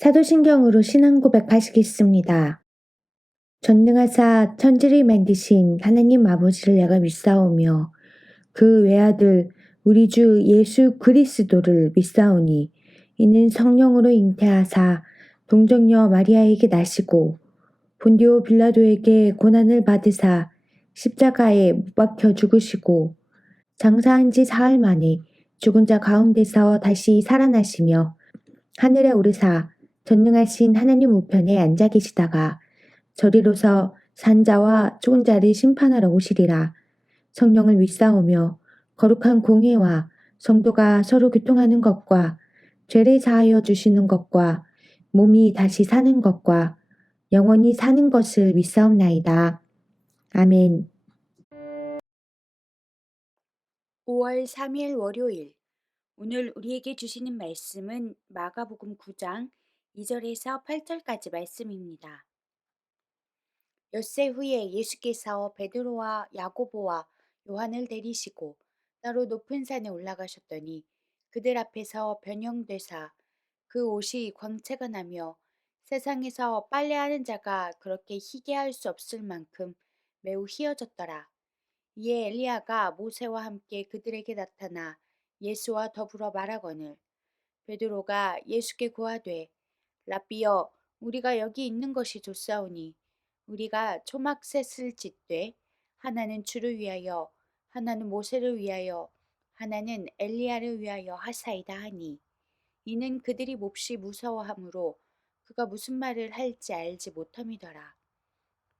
사도신경으로 신앙 고백하시겠습니다. 전능하사 천지를 만드신 하나님 아버지를 내가 믿사오며 그 외아들 우리 주 예수 그리스도를 믿사오니 이는 성령으로 잉태하사 동정녀 마리아에게 나시고 본디오 빌라도에게 고난을 받으사 십자가에 못 박혀 죽으시고 장사한 지 사흘 만에 죽은 자 가운데서 다시 살아나시며 하늘에 오르사 전능하신 하나님 우편에 앉아 계시다가 저리로서 산자와 죽은 자를 심판하러 오시리라. 성령을 믿사오며 거룩한 공회와 성도가 서로 교통하는 것과 죄를 사하여 주시는 것과 몸이 다시 사는 것과 영원히 사는 것을 믿사옵나이다. 아멘. 5월 3일 월요일. 오늘 우리에게 주시는 말씀은 마가복음 9장 2절에서 8절까지 말씀입니다. 엿새 후에 예수께서 베드로와 야고보와 요한을 데리시고 따로 높은 산에 올라가셨더니 그들 앞에서 변형되사 그 옷이 광채가 나며 세상에서 빨래하는 자가 그렇게 희게 할 수 없을 만큼 매우 희어졌더라. 이에 엘리야가 모세와 함께 그들에게 나타나 예수와 더불어 말하거늘 베드로가 예수께 고하되 라삐여 우리가 여기 있는 것이 좋사오니 우리가 초막셋을 짓되 하나는 주를 위하여 하나는 모세를 위하여 하나는 엘리야를 위하여 하사이다 하니 이는 그들이 몹시 무서워하므로 그가 무슨 말을 할지 알지 못함이더라.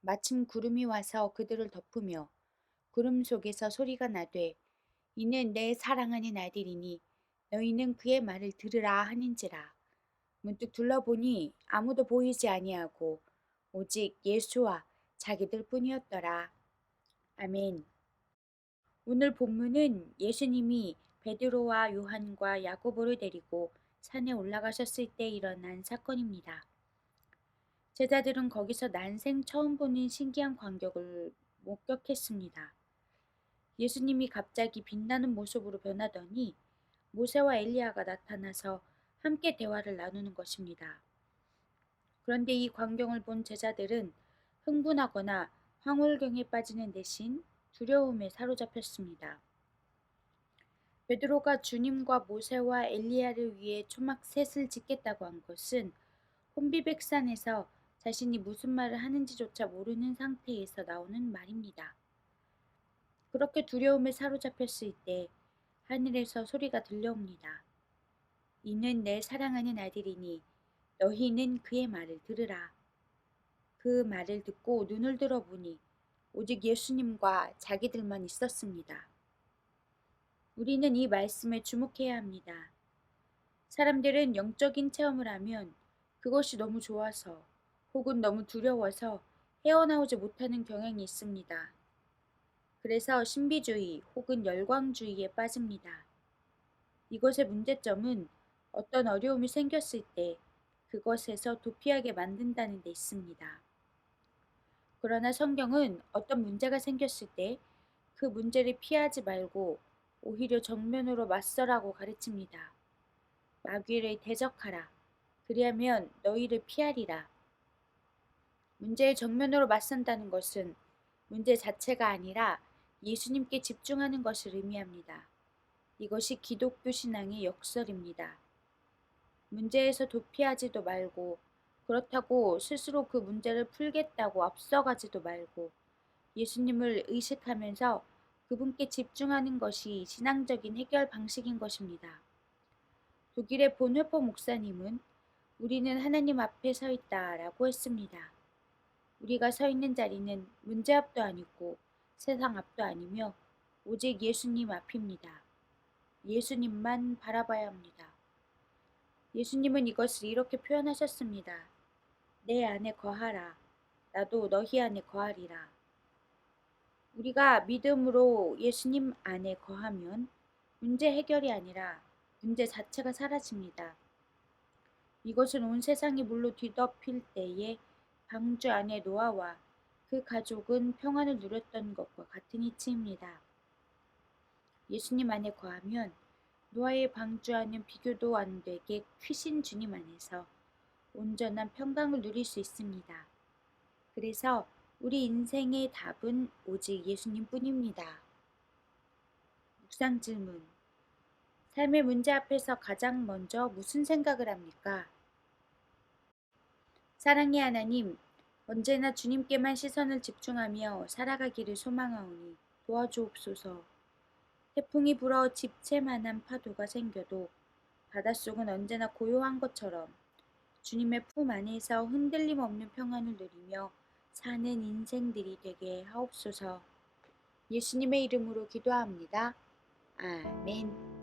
마침 구름이 와서 그들을 덮으며 구름 속에서 소리가 나되 이는 내 사랑하는 아들이니 너희는 그의 말을 들으라 하는지라. 문득 둘러보니 아무도 보이지 아니하고 오직 예수와 자기들 뿐이었더라. 아멘. 오늘 본문은 예수님이 베드로와 요한과 야고보를 데리고 산에 올라가셨을 때 일어난 사건입니다. 제자들은 거기서 난생 처음 보는 신기한 광경을 목격했습니다. 예수님이 갑자기 빛나는 모습으로 변하더니 모세와 엘리야가 나타나서 함께 대화를 나누는 것입니다. 그런데 이 광경을 본 제자들은 흥분하거나 황홀경에 빠지는 대신 두려움에 사로잡혔습니다. 베드로가 주님과 모세와 엘리야를 위해 초막 셋을 짓겠다고 한 것은 혼비백산에서 자신이 무슨 말을 하는지조차 모르는 상태에서 나오는 말입니다. 그렇게 두려움에 사로잡혔을 때 하늘에서 소리가 들려옵니다. 이는 내 사랑하는 아들이니 너희는 그의 말을 들으라. 그 말을 듣고 눈을 들어보니 오직 예수님과 자기들만 있었습니다. 우리는 이 말씀에 주목해야 합니다. 사람들은 영적인 체험을 하면 그것이 너무 좋아서 혹은 너무 두려워서 헤어나오지 못하는 경향이 있습니다. 그래서 신비주의 혹은 열광주의에 빠집니다. 이것의 문제점은 어떤 어려움이 생겼을 때 그것에서 도피하게 만든다는 데 있습니다. 그러나 성경은 어떤 문제가 생겼을 때 그 문제를 피하지 말고 오히려 정면으로 맞서라고 가르칩니다. 마귀를 대적하라. 그리하면 너희를 피하리라. 문제에 정면으로 맞선다는 것은 문제 자체가 아니라 예수님께 집중하는 것을 의미합니다. 이것이 기독교 신앙의 역설입니다. 문제에서 도피하지도 말고 그렇다고 스스로 그 문제를 풀겠다고 앞서가지도 말고 예수님을 의식하면서 그분께 집중하는 것이 신앙적인 해결 방식인 것입니다. 독일의 본회퍼 목사님은 우리는 하나님 앞에 서 있다라고 했습니다. 우리가 서 있는 자리는 문제 앞도 아니고 세상 앞도 아니며 오직 예수님 앞입니다. 예수님만 바라봐야 합니다. 예수님은 이것을 이렇게 표현하셨습니다. 내 안에 거하라. 나도 너희 안에 거하리라. 우리가 믿음으로 예수님 안에 거하면 문제 해결이 아니라 문제 자체가 사라집니다. 이것은 온 세상이 물로 뒤덮일 때에 방주 안에 노아와 그 가족은 평안을 누렸던 것과 같은 이치입니다. 예수님 안에 거하면 노아의 방주 안은 비교도 안 되게 크신 주님 안에서 온전한 평강을 누릴 수 있습니다. 그래서 우리 인생의 답은 오직 예수님 뿐입니다. 묵상 질문. 삶의 문제 앞에서 가장 먼저 무슨 생각을 합니까? 사랑의 하나님, 언제나 주님께만 시선을 집중하며 살아가기를 소망하오니 도와주옵소서. 태풍이 불어 집채만한 파도가 생겨도 바닷속은 언제나 고요한 것처럼 주님의 품 안에서 흔들림 없는 평안을 누리며 사는 인생들이 되게 하옵소서. 예수님의 이름으로 기도합니다. 아멘.